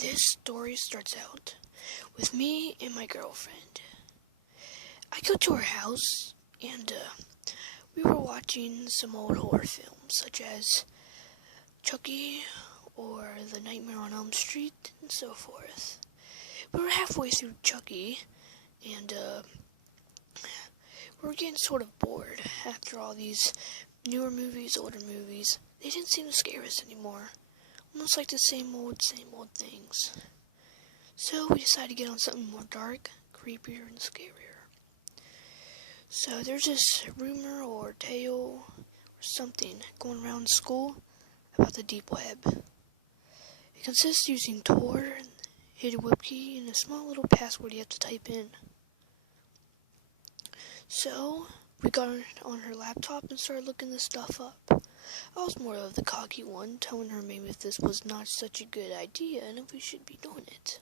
This story starts out with me and my girlfriend. I go to her house and we were watching some old horror films such as Chucky or The Nightmare on Elm Street and so forth. We were halfway through Chucky and we were getting sort of bored after all these newer movies, older movies. They didn't seem to scare us anymore. Almost like the same old things. So we decided to get on something more dark, creepier, and scarier. So there's this rumor or tale or something going around school about the deep web. It consists of using Tor, hidden web key, and a small little password you have to type in. So we got on her laptop and started looking this stuff up. I was more of the cocky one, telling her maybe if this was not such a good idea and if we should be doing it.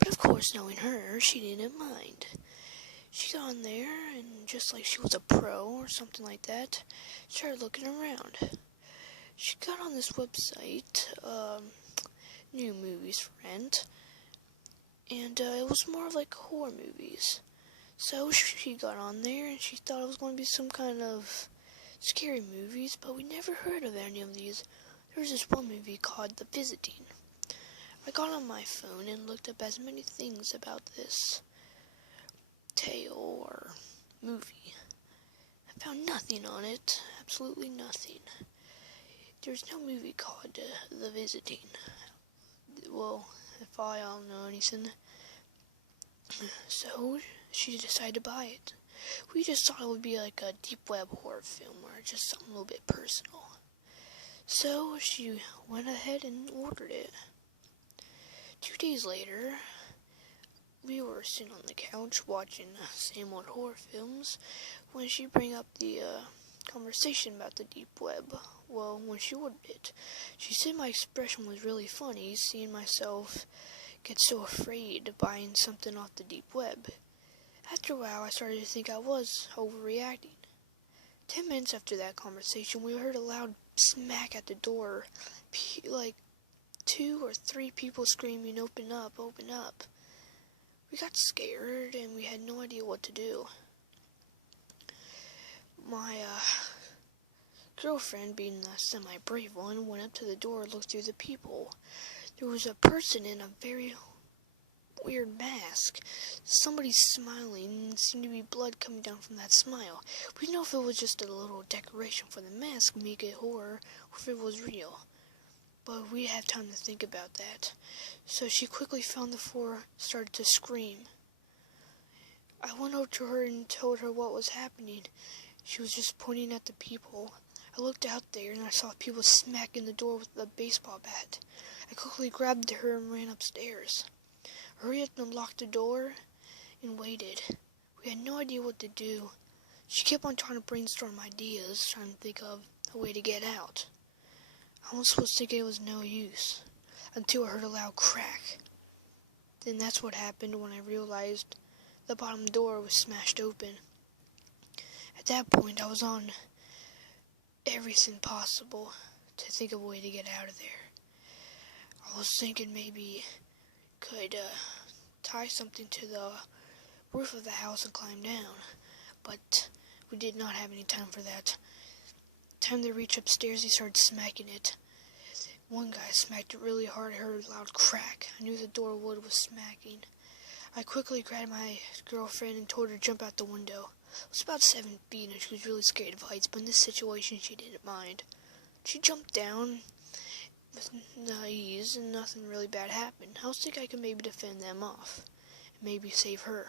But of course, knowing her, she didn't mind. She got on there, and just like she was a pro or something like that, started looking around. She got on this website, New Movies for Rent, and it was more like horror movies. So she got on there, and she thought it was going to be some kind of scary movies, but we never heard of any of these. There was this one movie called The Visiting. I got on my phone and looked up as many things about this tale or movie. I found nothing on it, absolutely nothing. There's no movie called The Visiting. Well, if I don't know anything. So she decided to buy it. We just thought it would be like a deep web horror film or just something a little bit personal. So she went ahead and ordered it. 2 days later, we were sitting on the couch watching same old horror films when she bring up the conversation about the deep web. Well, when she ordered it, she said my expression was really funny, seeing myself get so afraid buying something off the deep web. After a while, I started to think I was overreacting. 10 minutes after that conversation, we heard a loud smack at the door, like 2 or 3 people screaming, "Open up, open up." We got scared and we had no idea what to do. My girlfriend, being the semi-brave one, went up to the door and looked through the peephole. There was a person in a very weird mask. Somebody smiling, and seemed to be blood coming down from that smile. We didn't know if it was just a little decoration for the mask, make it horror, or if it was real. But we had time to think about that. So she quickly found the floor, started to scream. I went over to her and told her what was happening. She was just pointing at the peephole. I looked out there and I saw people smacking the door with a baseball bat. I quickly grabbed her and ran upstairs. I hurried up and unlocked the door and waited. We had no idea what to do. She kept on trying to brainstorm ideas, trying to think of a way to get out. I almost was thinking it was no use, until I heard a loud crack. Then that's what happened when I realized the bottom door was smashed open. At that point, I was on everything possible to think of a way to get out of there. I was thinking maybe could tie something to the roof of the house and climb down, but we did not have any time for that. Time to reach upstairs, he started smacking it. One guy smacked it really hard. I heard a loud crack. I knew the door wood was smacking. I quickly grabbed my girlfriend and told her to jump out the window. It was about 7 feet and she was really scared of heights, but in this situation she didn't mind. She jumped down with ease and nothing really bad happened. I was thinking I could maybe defend them off and maybe save her.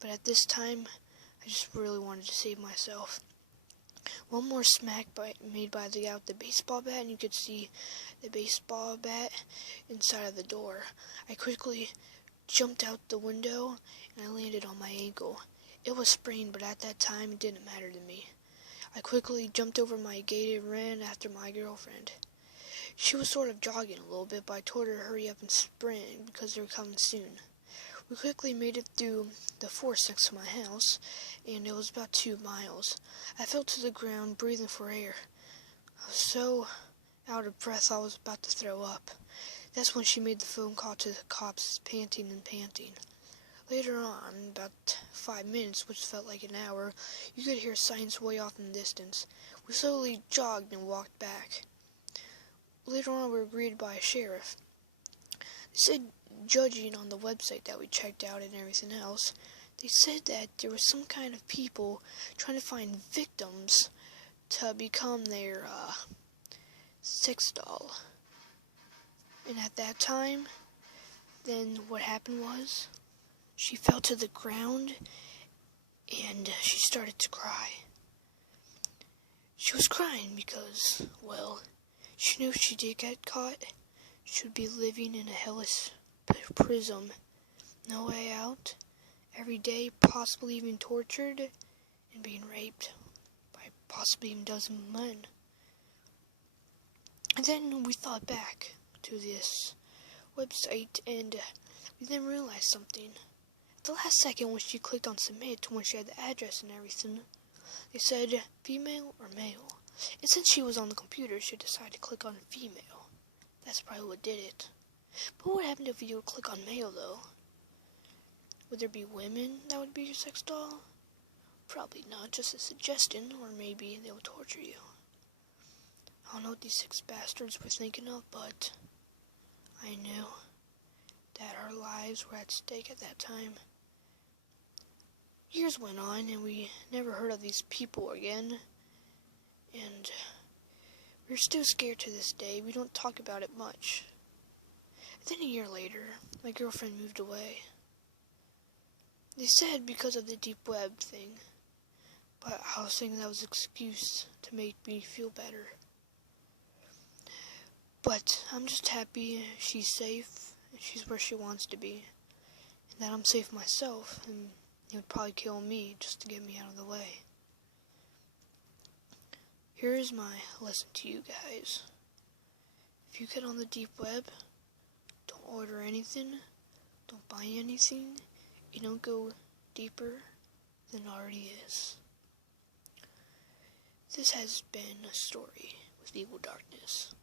But at this time, I just really wanted to save myself. One more smack made by the guy with the baseball bat, and you could see the baseball bat inside of the door. I quickly jumped out the window, and I landed on my ankle. It was sprained, but at that time, it didn't matter to me. I quickly jumped over my gate and ran after my girlfriend. She was sort of jogging a little bit, but I told her to hurry up and sprint because they were coming soon. We quickly made it through the forest next to my house, and it was about 2 miles. I fell to the ground, breathing for air. I was so out of breath I was about to throw up. That's when she made the phone call to the cops, panting and panting. Later on, about 5 minutes, which felt like an hour, you could hear signs way off in the distance. We slowly jogged and walked back. Later on, we were greeted by a sheriff. They said, judging on the website that we checked out and everything else, they said that there was some kind of people trying to find victims to become their sex doll. And at that time, then what happened was, she fell to the ground and she started to cry. She was crying because, well, she knew if she did get caught, she would be living in a hellish prison. No way out. Every day, possibly even tortured and being raped by possibly even a dozen men. And then we thought back to this website and we then realized something. At the last second when she clicked on submit, when she had the address and everything, they said female or male. And since she was on the computer, she decided to click on female. That's probably what did it. But what happened if you would click on male though? Would there be women that would be your sex doll? Probably not, just a suggestion, or maybe they would torture you. I don't know what these 6 bastards were thinking of, but I knew that our lives were at stake at that time. Years went on and we never heard of these people again, and we're still scared to this day. We don't talk about it much. Then a year later, my girlfriend moved away. They said because of the deep web thing, but I was thinking that was an excuse to make me feel better. But I'm just happy she's safe and she's where she wants to be, and that I'm safe myself, and it would probably kill me just to get me out of the way. Here is my lesson to you guys. If you get on the deep web, don't order anything, don't buy anything, you don't go deeper than it already is. This has been a story with Evil Darkness.